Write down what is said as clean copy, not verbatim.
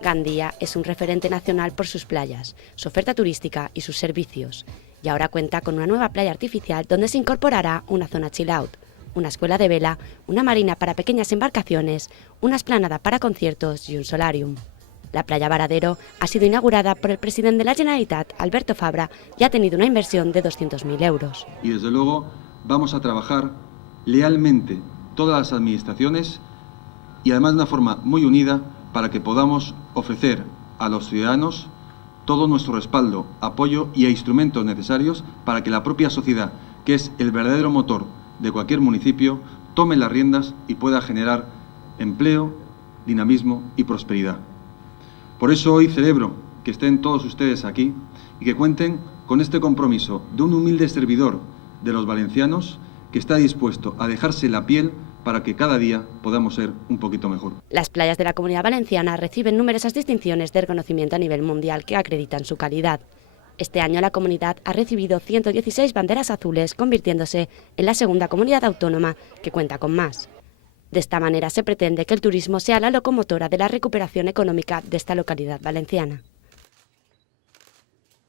Gandía es un referente nacional por sus playas, su oferta turística y sus servicios. Y ahora cuenta con una nueva playa artificial donde se incorporará una zona chill out, una escuela de vela, una marina para pequeñas embarcaciones, una explanada para conciertos y un solarium. La playa Varadero ha sido inaugurada por el presidente de la Generalitat, Alberto Fabra, y ha tenido una inversión de 200.000 euros. Y desde luego vamos a trabajar lealmente todas las administraciones y además de una forma muy unida para que podamos ofrecer a los ciudadanos todo nuestro respaldo, apoyo y instrumentos necesarios para que la propia sociedad, que es el verdadero motor de cualquier municipio, tome las riendas y pueda generar empleo, dinamismo y prosperidad. Por eso hoy celebro que estén todos ustedes aquí y que cuenten con este compromiso de un humilde servidor de los valencianos que está dispuesto a dejarse la piel para que cada día podamos ser un poquito mejor. Las playas de la Comunidad Valenciana reciben numerosas distinciones de reconocimiento a nivel mundial que acreditan su calidad. Este año la comunidad ha recibido 116 banderas azules, convirtiéndose en la segunda comunidad autónoma que cuenta con más. De esta manera se pretende que el turismo sea la locomotora de la recuperación económica de esta localidad valenciana.